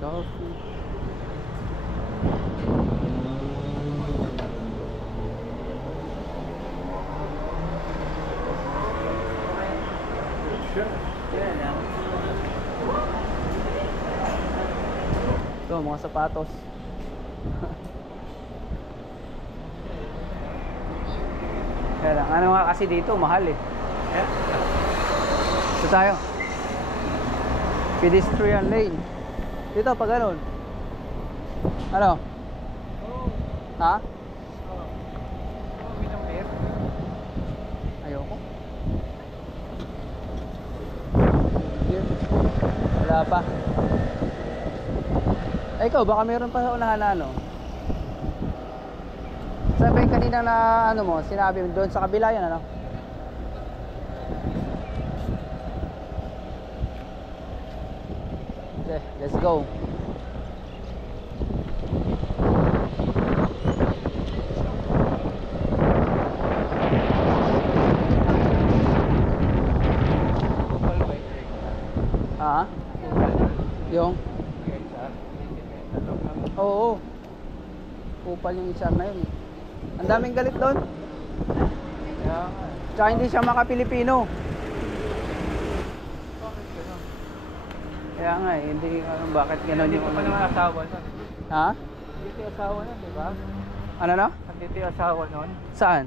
Coffee. Ito, mga sapatos. Kaya lang, ano nga kasi dito, mahal eh. Ito tayo. Pedestrian lane. Dito, pag ganun. Ano? Ha? Ayoko. Wala pa. Eh, ikaw, baka meron pa sa unahan na ano? Sabi kanina na ano mo, sinabi mo doon sa kabila yan, ano? Okay, let's go. Ah? Yung? Oo. Kupal yung isang na yun. Ang daming galit doon. Tsaka hindi siya maka-Pilipino. Kaya nga eh, hindi bakit gano'n yung... Dito pa naman asawa nun. Ha? Dito yung asawa nun, di ba? Ano na? Dito yung asawa nun. Saan?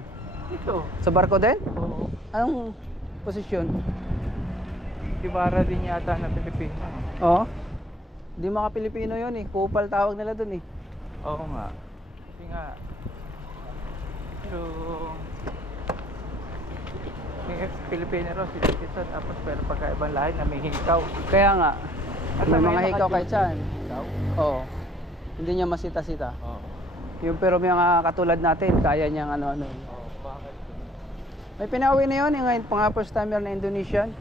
Dito. Sa barko din? Oo. Anong posisyon? Tibara din yata na Pilipino. Oo. Hindi maka-Pilipino yun eh. Kupal tawag nila doon eh. Oo nga. Kasi nga. So, may Pilipino raw sila dito. Tapos pero pagkaibang lahi na may hikaw. Kaya nga. At May may mga hikaw kahit saan. Hikaw? Oo. Hindi niya masita-sita. Oo. Yung pero may mga katulad natin, kaya niyang ano-ano. Oo, bakit? May pinauwi na yun, yung ngayon pang first timer na Indonesian.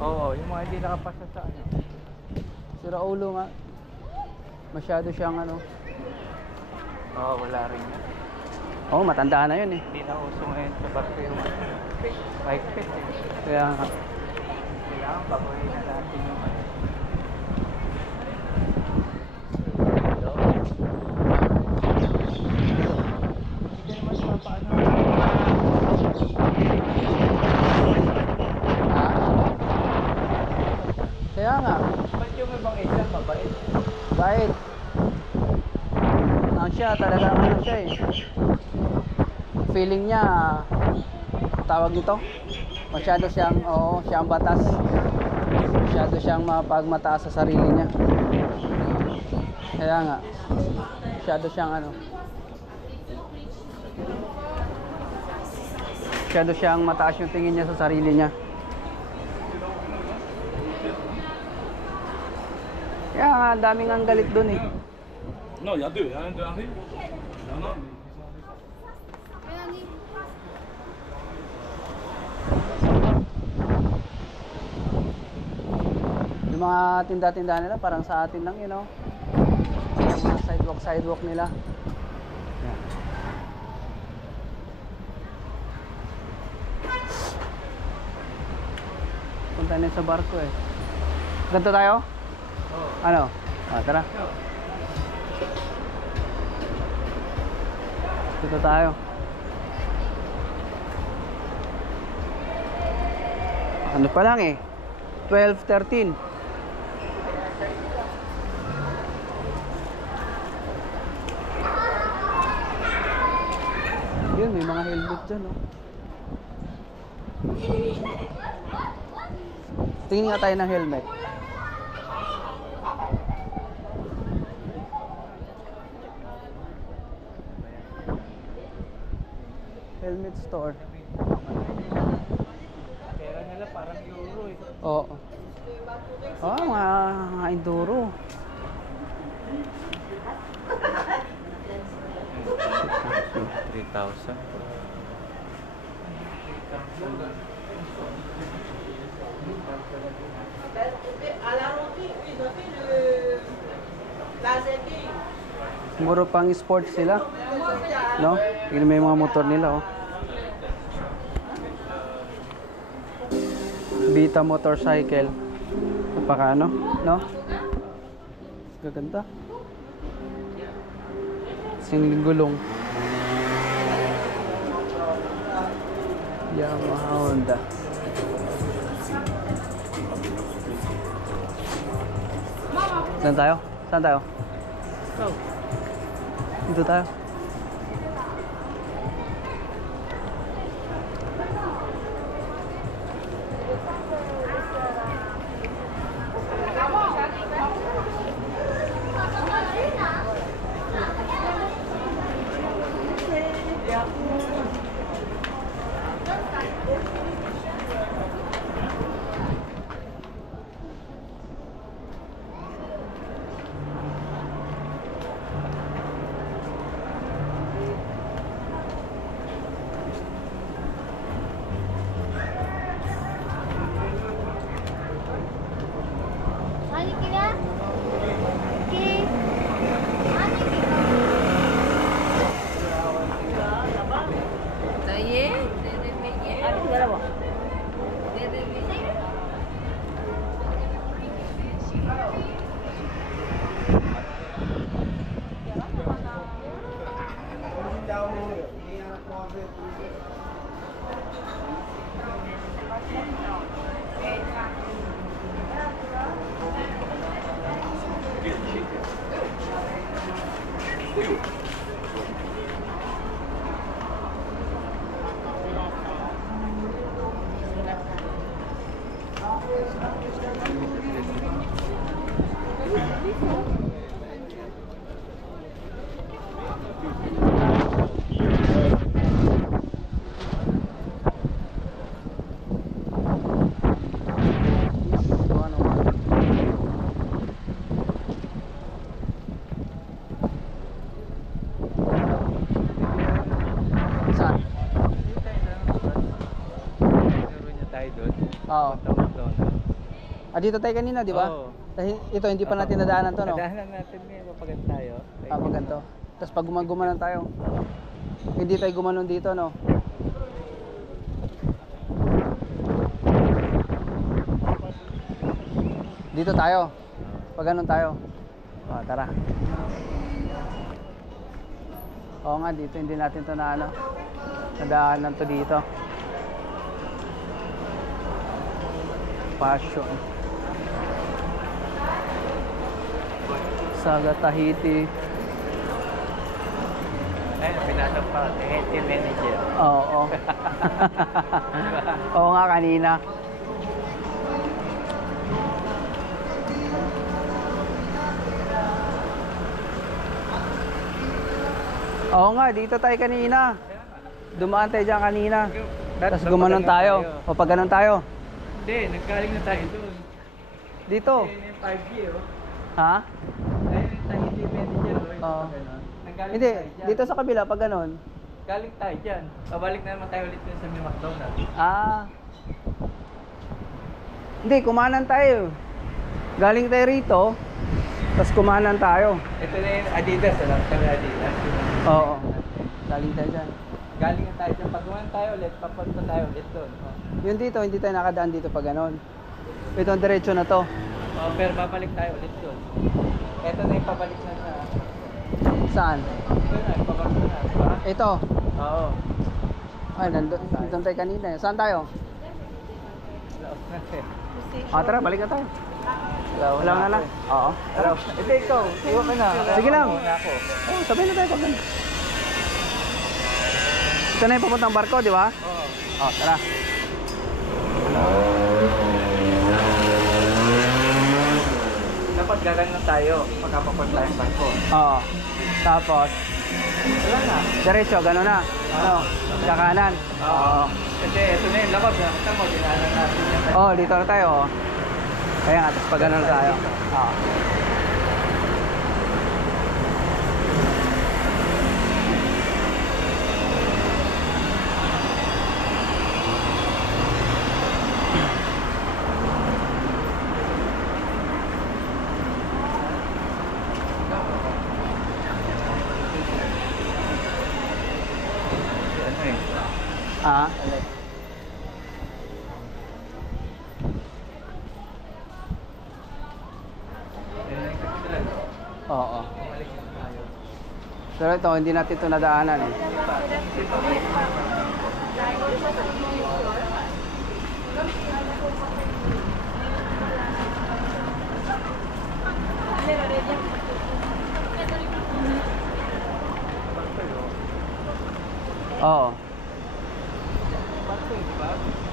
Oo, yung mga hindi nakapasa sa ano. Si Raulo nga. Masyado siyang ano. Oo, wala rin yan. Oo, matanda na yun eh. Hindi na uso ngayon sa barko yung bike fit eh. Kaya nga. Kailangan baguhin na natin yung ano. Hindi naman papaano. Ha? Kaya nga. Ba't yung ibang isa mabait? Bait. Ang siya, talagang ano siya eh. Feeling niya, tawag nito, masyado siyang, oo, siyang batas. Masyado siyang mapagmataas sa sarili niya. Kaya nga, masyado siyang ano, masyado siyang mataas yung tingin niya sa sarili niya. Kaya nga, daming ang galit dun eh. Non, il y a deux. Il y a un de Harry. Non, non. Yung mga tinda-tinda nila parang sa atin lang, you know. Yung mga sidewalk nila. Yan. Punta na sa barko eh. Ganto tayo? Oo. Ano? Tara. Dito tayo. Ano pa lang eh? 12:13. Yun, may mga helmet dyan, oh. Tingin nga tayo ng helmet. Helmet store. Pera nila parang euro eh. Oo. Oh, mga enduro. $3,000. Siguro pang sports sila. No? Tingnan mo yung mga motor nila, oh. Vita motorcycle. Napaka ano, no? Gaganda. Sing gulong. Yamaha Honda. Saan tayo? Saan tayo? Dito tayo. Saan? Tinuro niya tayo doon. Oo. Doon. Dito tayo kanina, di ba? Oo. Dahil ito, hindi pa natin nadaanan to, no? Nadahanan natin ngayon, mapagat tayo. Pag ganito. Tapos pag gumanon tayo. Hindi tayo gumanon dito, no? Dito tayo. Pag ganun tayo. Tara. Oo nga, dito hindi natin to na ano. Nadaanan to dito. Passion. Saga Tahiti. Ayun, pinasok pa. Tahiti manager. Oo. Oo nga, kanina. Oo nga, dito tayo kanina. Dumaan tayo dyan kanina. Tapos gumanon tayo. O pag ganon tayo. Hindi, nagkaling na tayo doon. Dito. Ayun yung 5G, oh. Ha? Ayun yung Tahiti manager, oh. Oo. Nagkaling Hindi, tayo dyan. dito sa kabila pag ganon. Galing tayo dyan. Pabalik na naman tayo ulit dun sa may McDonald's. Hindi, kumanan tayo. Galing tayo rito. Tapos kumanan tayo. Ito na yung Adidas, alam kami Adidas. Oo. Galing tayo dyan. Galing na tayo dyan. Pag gumanan tayo ulit, papunta tayo ulit doon. Oh. Yun dito, hindi tayo nakadaan dito pag ganon. Ito ang diretso na to. Oh, pero babalik tayo ulit doon. Ito na yung pabalik na sa... Saan? Ito na, yung pabalik na. Diba? Ito. Oo. Ay, nandun tayo kanina. Saan tayo? Laos na eh. Tara, balik na tayo. Wala na lang. Oo. Tara. Ito ikaw. Iwan ka na. Sige lang. Muna ako. Sabay na tayo pag ganun. Ito na yung papuntang barko, di ba? Oo. Tara. Dapat gaganon tayo pagkapapunta tayong barko. Oo. Tapos, Wala na. diretso, gano'n na. Ano? Sa kanan. Oo. Kasi ito na yung lakab. Nakita mo, dinaanan natin yan. Oo, dito na tayo. Oo. Kaya nga, tapos pag gano'n na tayo. Oo. Ano eh. Ah? Yan na yung kapitala. Oo. Balik na tayo. Pero ito, hindi natin ito nadaanan eh. Oo. Bakit, di ba?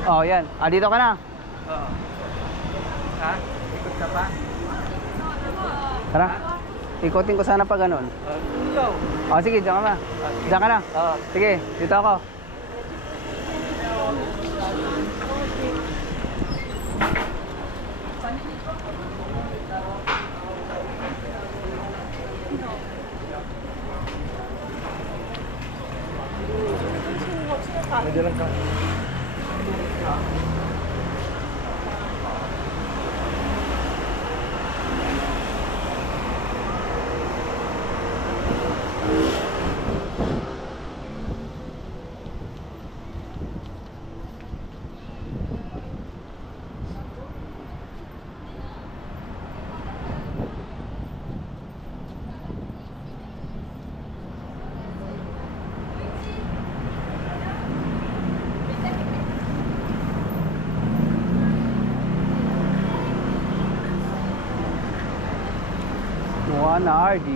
Oh, yan. Ah, dito ka na. Oo. Ha? Ikot ka pa? Tara. Ikutin ko sana pa ganun. Ikaw. Oh, sige, diyan ka na. Diyan ka na. Oo. Sige, dito ako. Medyo lang ka. Mukha na RD.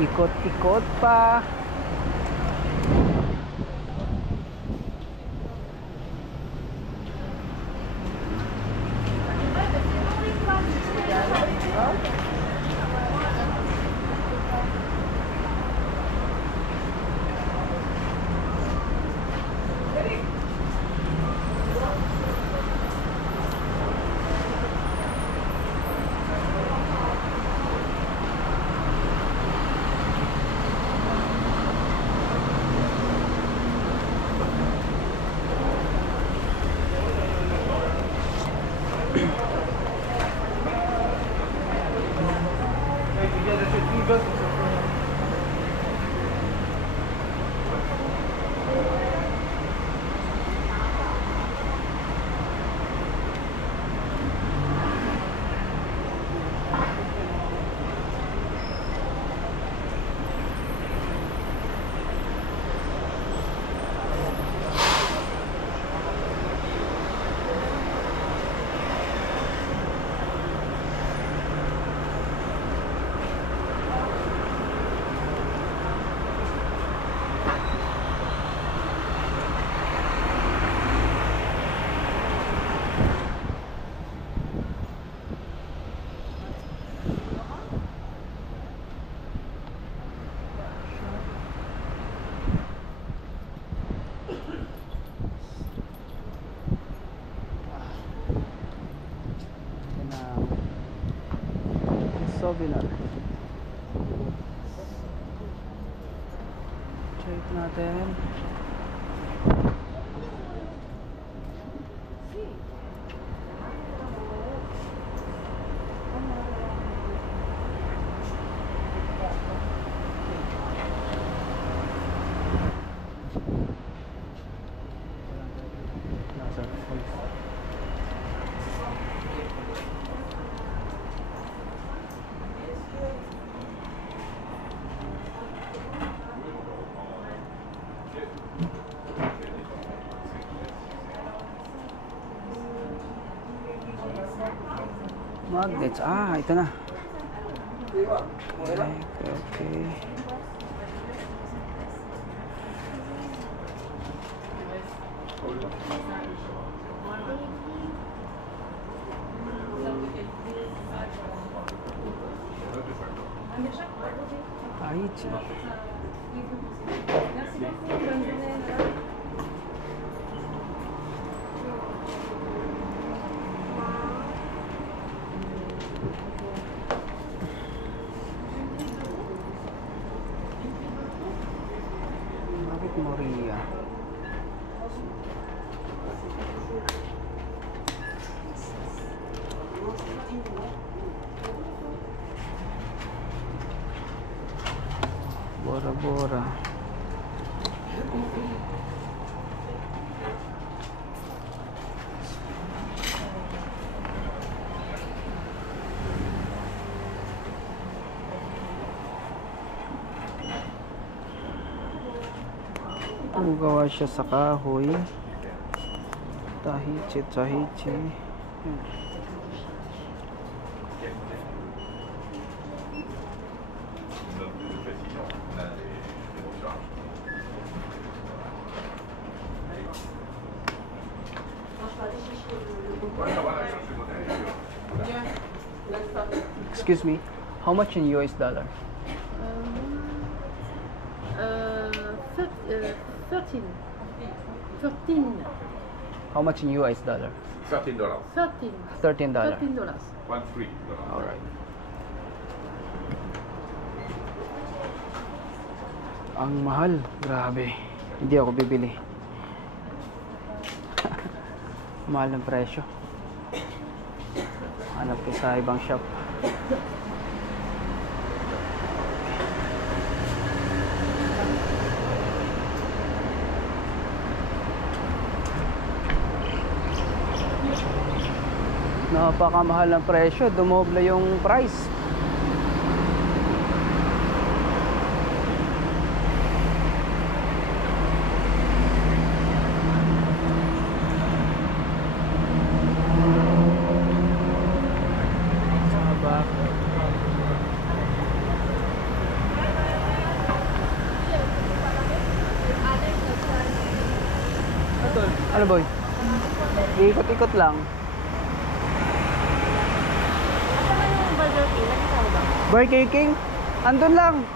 Ikot-ikot pa. souvenir. Check natin. Nasa magnets. Ah, ito na. Okay, okay. Aichi. Bakit Moria? Bora Bora. Gawa siya sa kahoy. Tahichi, tahichi. Excuse me, how much in US dollar? 13. 13. How much in US dollar? $13. 13. $13. $13. $13. Alright. Ang mahal, grabe. Hindi ako bibili. Mahal ng presyo. Hanap ko sa ibang shop. Napakamahal ng presyo, dumoble yung price. Sabak. Ano boy? Ikot-ikot lang. Burger King? Andun lang.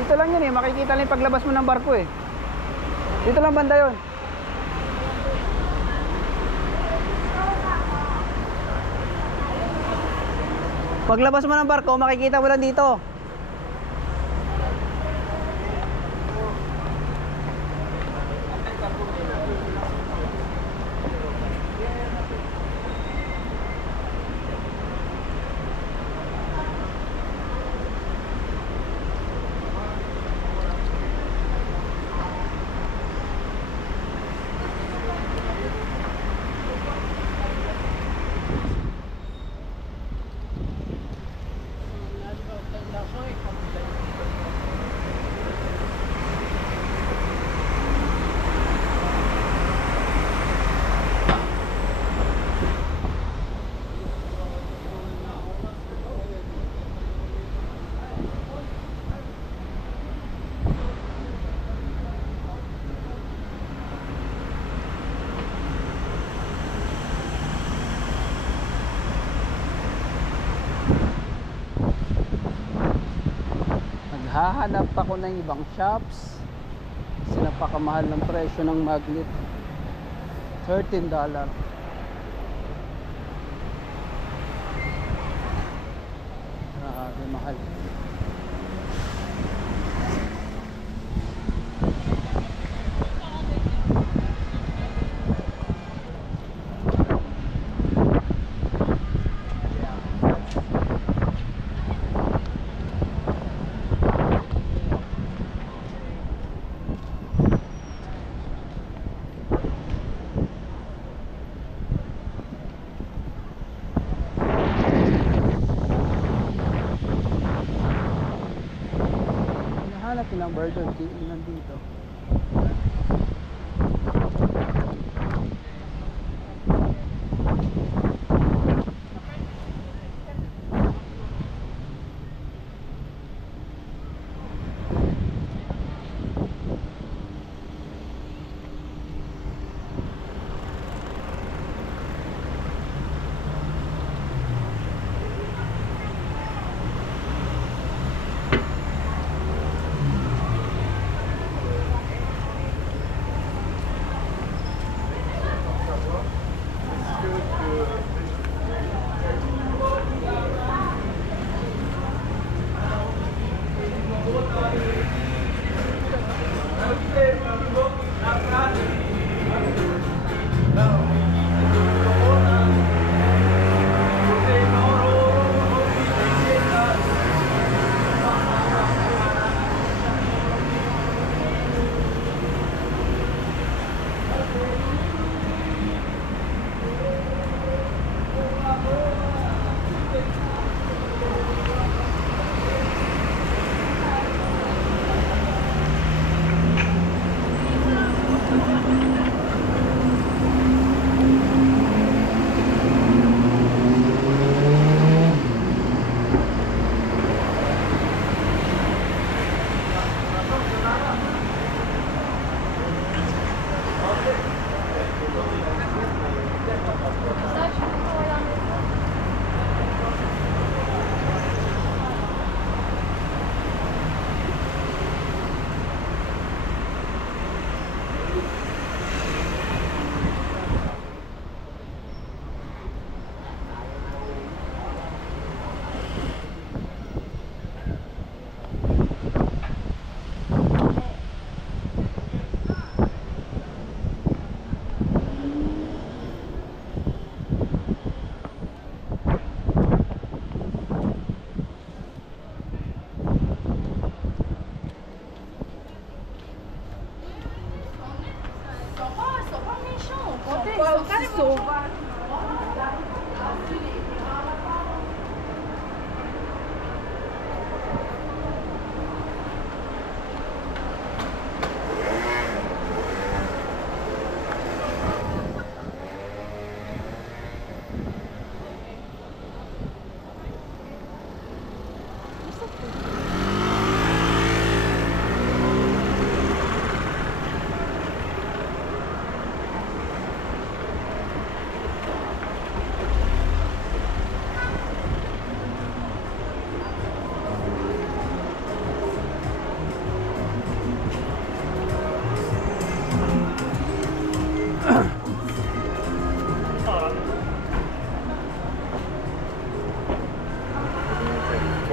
Dito lang yun eh. Makikita lang yung paglabas mo ng barko eh. Dito lang banda yun. Paglabas mo ng barko, makikita mo lang dito. Hahanap ako ng ibang shops kasi napakamahal ng presyo ng magnet. $13. Grabe. Grabe mahal. Hinahanap nilang burger king nandito.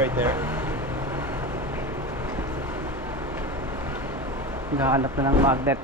Right there. Naghahanap na ng magnet.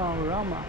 Shawarma.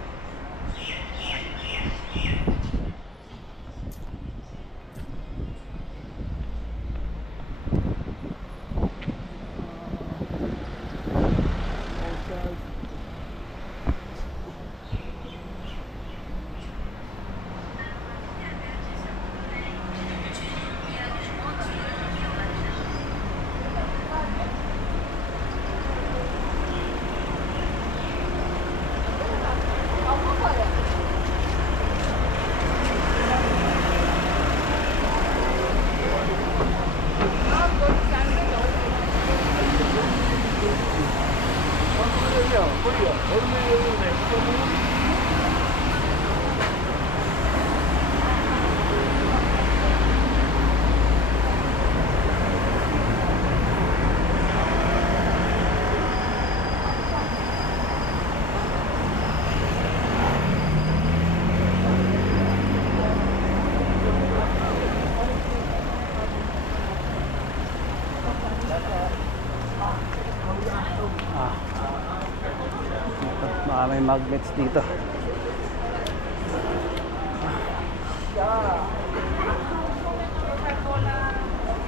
magnets dito.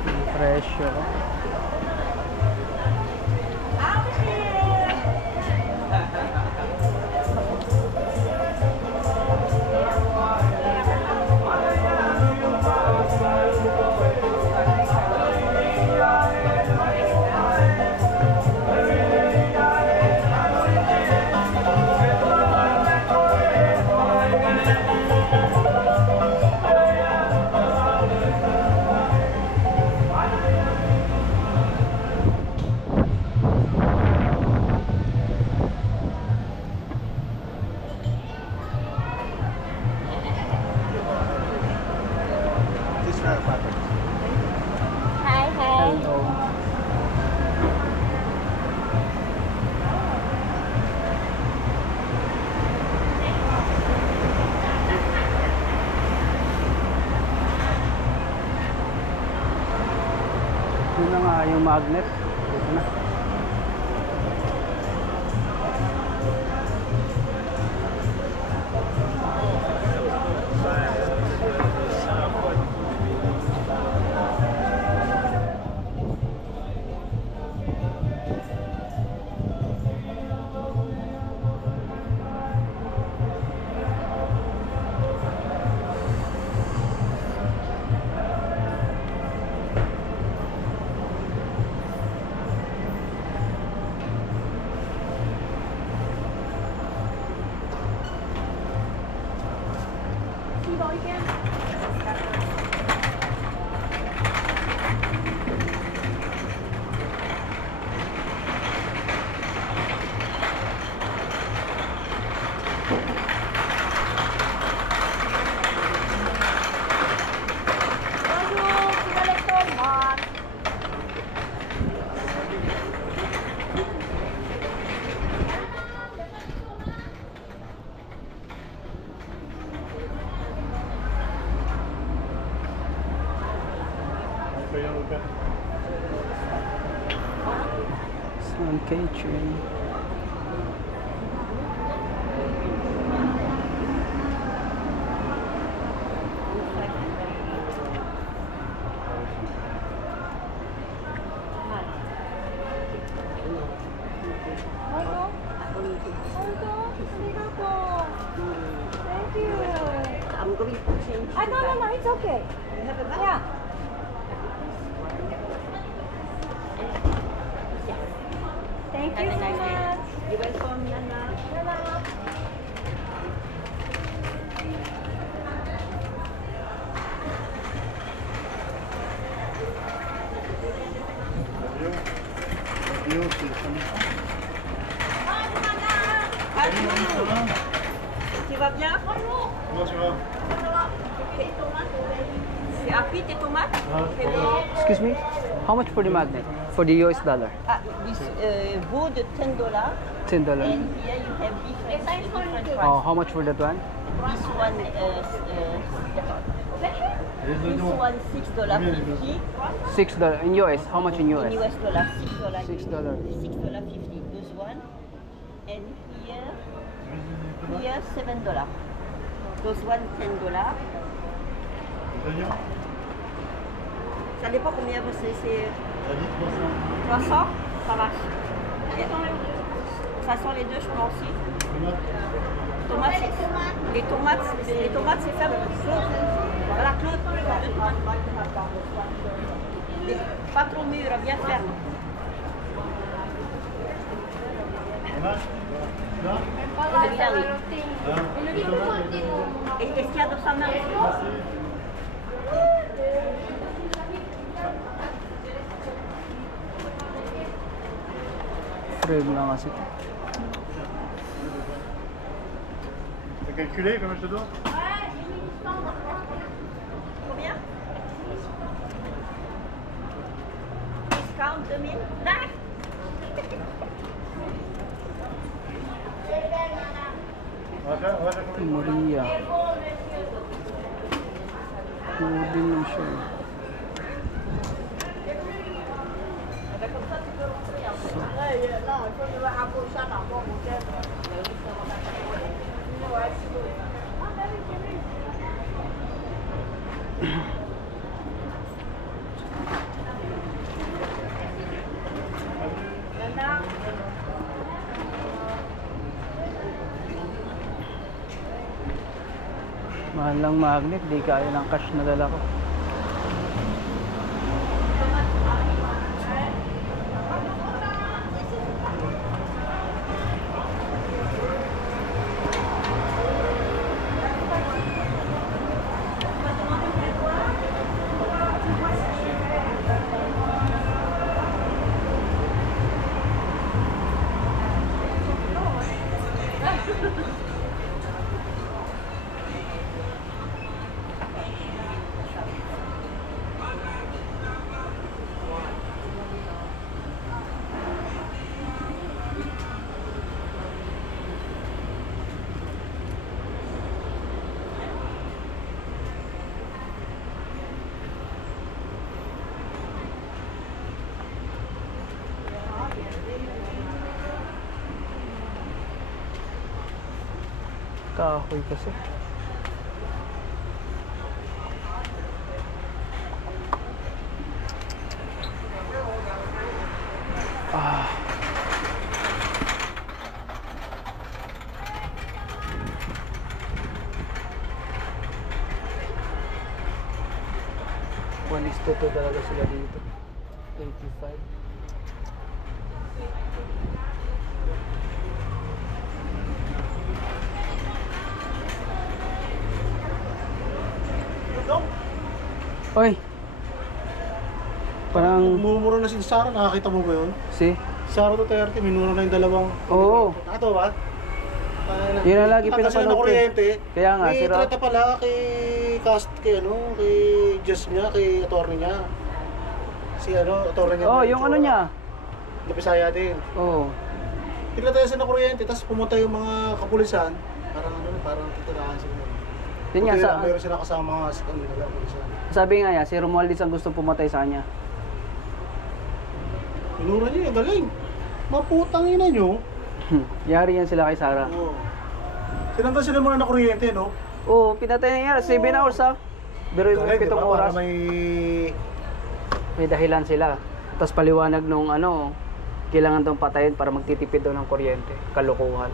Yung presyo. Hi, hi. Hello. Yun na nga yung magnet. Dito na. Sun catering. Thank you. I'm going to change. No, it's okay. You have a bag? Yeah. Thank you so much. You're welcome, Nana. Nana. Tu vas bien? Comment tu vas? C'est rapide tes tomates? C'est bon. Excuse me? How much for the magnet? For the US dollar? This wood $10. $10. And here you have different Oh, price. how much for that one? This one $6.50. $6. In US, how much in In US? US dollar, $6. $6. $6.50. This one. And here $7. Those one $10. Ça dépend combien c'est 300, ça marche. Ça sent les deux, je prends aussi. Les tomates, c'est faible. Claude. Voilà, Claude. Deux tomates. Pas trop mûres, bien fermes. Est-ce qu'il y a de sa main aussi? Frame lang kasi. T'as calculé combien je te dois? Combien? Discount 2000? On va faire combien? Maria. Pudin lang siya. Là, il faut me approcher d'abord. Mahal lang magnet, di kaya ng cash na dala ko. Kahoy kasi. Ah. One is to talaga sila dito. 85. Oy. Parang Mumura na si Sara, nakakita mo ba yun? si. Sara Duterte, minura na yung dalawang... Oo. Ato ba? Yun ang lagi Tatanggal sila pinapanood ng ko. kuryente. Kaya nga, May sira. trata pala kay cast, kay ano, kay Jess niya, kay attorney niya. Si ano, attorney niya. Oh, yung ano niya. Napisaya din. Oo. Tinataya sila ng kuryente, tapos pumunta yung mga kapulisan. Parang titirahan sila. Yun nga, Buti sa, na, mayroon sila kasama mga nila, kapulisan. sabi nga niya, si Romualdez ang gusto pumatay sa kanya. Minura niya, galing. Maputang ina nyo. Yari yan sila kay Sarah. Oo. Sinanggal sila muna ng kuryente, no? Oo, pinatay niya. 7 hours ha. Pero yung Galing, 7 diba? oras, Para may dahilan sila. Tapos paliwanag nung ano, kailangan daw patayin para magtitipid daw ng kuryente. Kalokohan.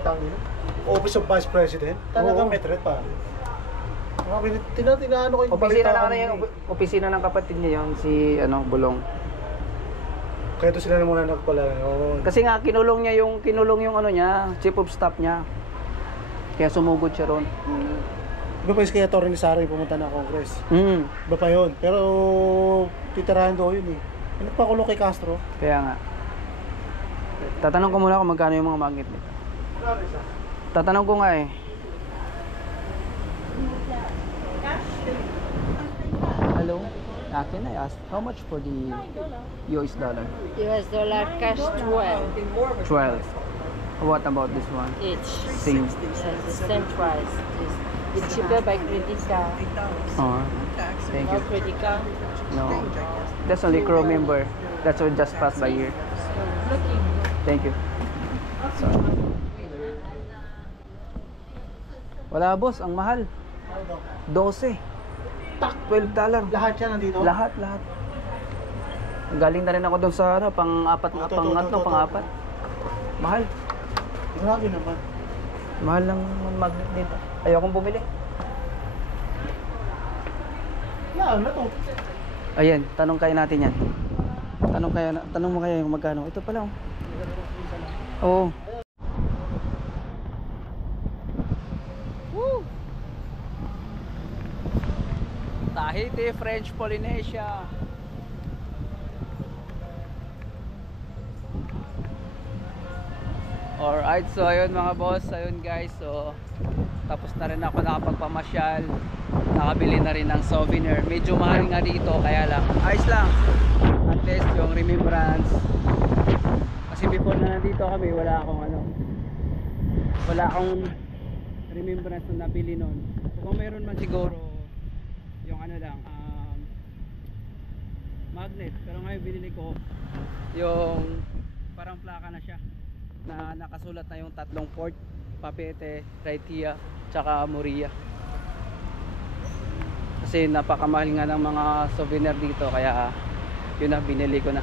Tangina. Office of Vice President? Talagang Oo. may threat pa. Tinaano ko yung Opisina balita ng ano kanina yung opisina ng kapatid niya yon, si ano, Bulong. Kaya ito sila na muna nagpala. Oo. Kasi nga kinulong yung ano niya, chief of staff niya. Kaya sumugod siya ron. Iba pa yung kaya Torre ni Sara yung pumunta ng Congress. Iba pa yun. Pero titirahan daw yun eh. Nagpakulo kay Castro. Kaya nga. Tatanong ko muna kung magkano yung mga magnet nito. Tatanong ko nga eh. Hello? Can I ask how much for the US dollar? US dollar cash 12 12. What about this one? each. Same. The same price. It's cheaper by credit card. Oh, thank No you. credit card. No. That's only crew member. That's what just passed by here. Thank you. Sorry. Wala boss, ang mahal. 12. $12. Lahat yan nandito? Lahat. Galing na rin ako doon sa ano, pang-apat, pang-apat. Mahal. Grabe naman. Mahal ng magnet dito. Ayokong bumili. Yan na to. Ayan, tanong kaya natin yan. Tanong mo kaya yung magkano. Ito pala oh. Oo. Woo! Tahiti, French Polynesia. Alright, so ayun mga boss, ayun guys. So tapos na rin ako nakapagpamasyal. Nakabili na rin ng souvenir. Medyo mahal nga dito, kaya lang ayos lang. At least yung remembrance. Kasi before na nandito kami, wala akong remembrance na nabili nun. Kung mayroon man siguro yung ano lang, magnet. Pero ngayon binili ko yung parang plaka na siya, na nakasulat na yung tatlong port, Papeete, Raitea, tsaka Moria. Kasi napakamahal nga ng mga souvenir dito, kaya yun na, binili ko na.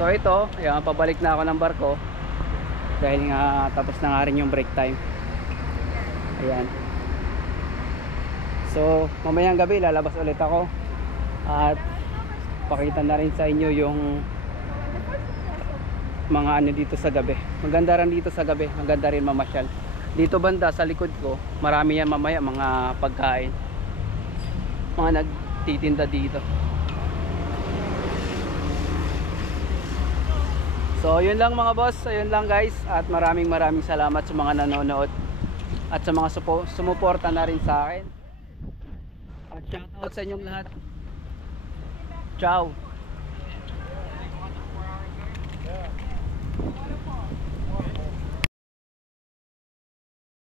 So ito, ayan, pabalik na ako ng barko dahil nga tapos na nga rin yung break time. Ayan. So mamayang gabi lalabas ulit ako at pakita na rin sa inyo yung mga ano dito sa gabi. Maganda rin dito sa gabi, maganda rin mamasyal. Dito banda sa likod ko, marami yan mamaya mga pagkain, mga nagtitinda dito. So yun lang mga boss, ayun lang guys, at maraming salamat sa mga nanonood at sa mga sumuporta na rin sa akin. At shoutout sa inyong lahat. Ciao.